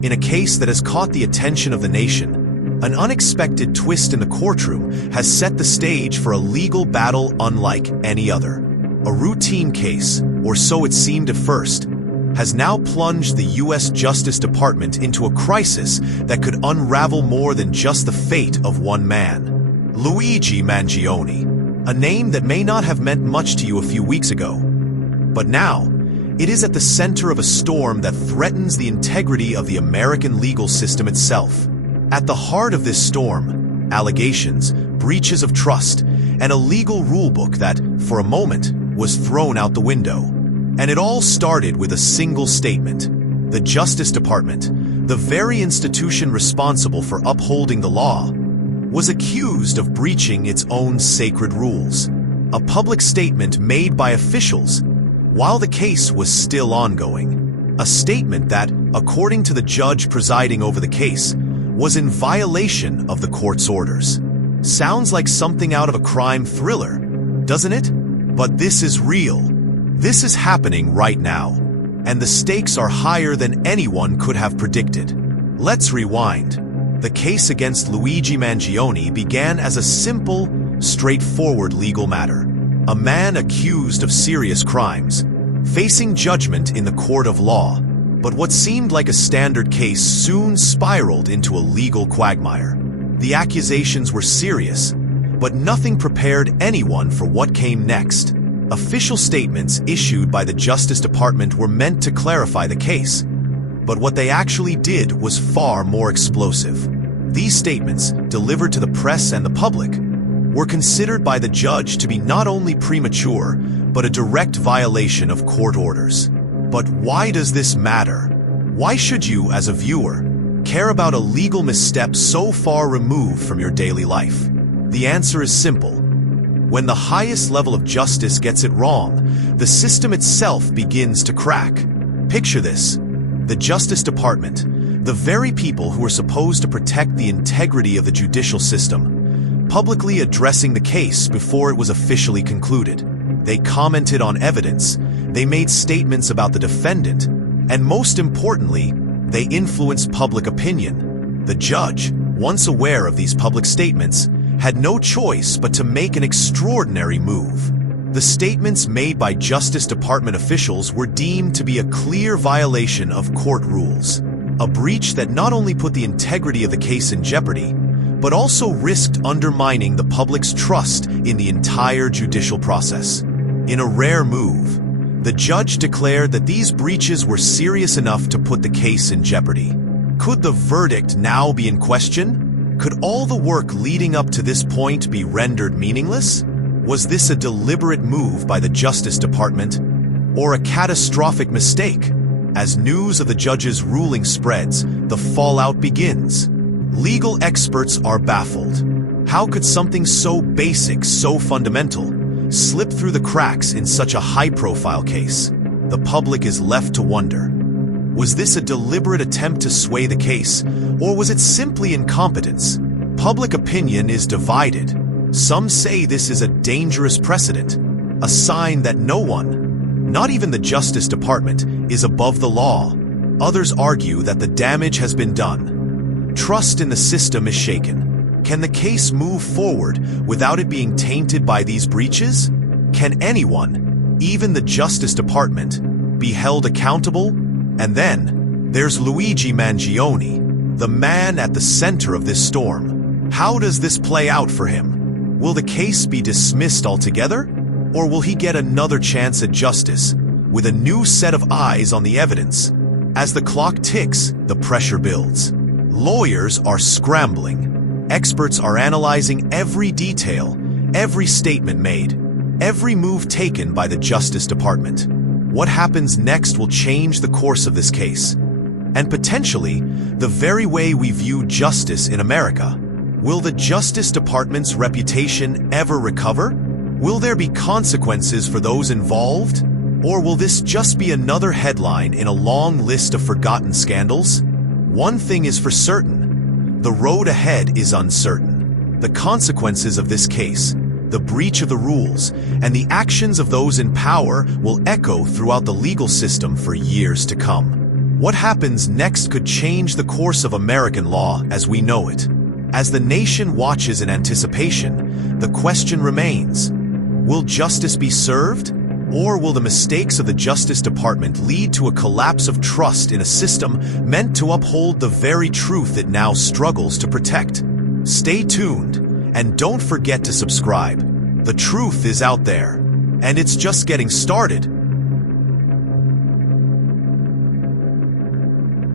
In a case that has caught the attention of the nation, an unexpected twist in the courtroom has set the stage for a legal battle unlike any other. A routine case, or so it seemed at first, has now plunged the U.S. Justice Department into a crisis that could unravel more than just the fate of one man. Luigi Mangione, a name that may not have meant much to you a few weeks ago. But now, it is at the center of a storm that threatens the integrity of the American legal system itself. At the heart of this storm, allegations, breaches of trust, and a legal rulebook that, for a moment, was thrown out the window. And it all started with a single statement. The Justice Department, the very institution responsible for upholding the law, was accused of breaching its own sacred rules. A public statement made by officials while the case was still ongoing. A statement that, according to the judge presiding over the case, was in violation of the court's orders. Sounds like something out of a crime thriller, doesn't it? But this is real. This is happening right now, and the stakes are higher than anyone could have predicted. Let's rewind. The case against Luigi Mangione began as a simple, straightforward legal matter. A man accused of serious crimes, facing judgment in the court of law. But what seemed like a standard case soon spiraled into a legal quagmire. The accusations were serious, but nothing prepared anyone for what came next. Official statements issued by the Justice Department were meant to clarify the case, but what they actually did was far more explosive. These statements, delivered to the press and the public, were considered by the judge to be not only premature, but a direct violation of court orders. But why does this matter? Why should you, as a viewer, care about a legal misstep so far removed from your daily life? The answer is simple. When the highest level of justice gets it wrong, the system itself begins to crack. Picture this. The Justice Department, the very people who are supposed to protect the integrity of the judicial system, publicly addressing the case before it was officially concluded. They commented on evidence, they made statements about the defendant, and most importantly, they influenced public opinion. The judge, once aware of these public statements, had no choice but to make an extraordinary move. The statements made by Justice Department officials were deemed to be a clear violation of court rules, a breach that not only put the integrity of the case in jeopardy, but also risked undermining the public's trust in the entire judicial process. In a rare move, the judge declared that these breaches were serious enough to put the case in jeopardy. Could the verdict now be in question? Could all the work leading up to this point be rendered meaningless? Was this a deliberate move by the Justice Department, or a catastrophic mistake? As news of the judge's ruling spreads, the fallout begins. Legal experts are baffled. How could something so basic, so fundamental, slip through the cracks in such a high-profile case? The public is left to wonder. Was this a deliberate attempt to sway the case, or was it simply incompetence? Public opinion is divided. Some say this is a dangerous precedent, a sign that no one, not even the Justice Department, is above the law. Others argue that the damage has been done. Trust in the system is shaken. Can the case move forward without it being tainted by these breaches? Can anyone, even the Justice Department, be held accountable? And then, there's Luigi Mangione, the man at the center of this storm. How does this play out for him? Will the case be dismissed altogether? Or will he get another chance at justice, with a new set of eyes on the evidence? As the clock ticks, the pressure builds. Lawyers are scrambling. Experts are analyzing every detail, every statement made, every move taken by the Justice Department. What happens next will change the course of this case, and potentially the very way we view justice in America. Will the Justice Department's reputation ever recover? Will there be consequences for those involved? Or will this just be another headline in a long list of forgotten scandals? One thing is for certain, the road ahead is uncertain. The consequences of this case, the breach of the rules, and the actions of those in power will echo throughout the legal system for years to come. What happens next could change the course of American law as we know it. As the nation watches in anticipation, the question remains, will justice be served? Or will the mistakes of the Justice Department lead to a collapse of trust in a system meant to uphold the very truth it now struggles to protect? Stay tuned, and don't forget to subscribe. The truth is out there, and it's just getting started.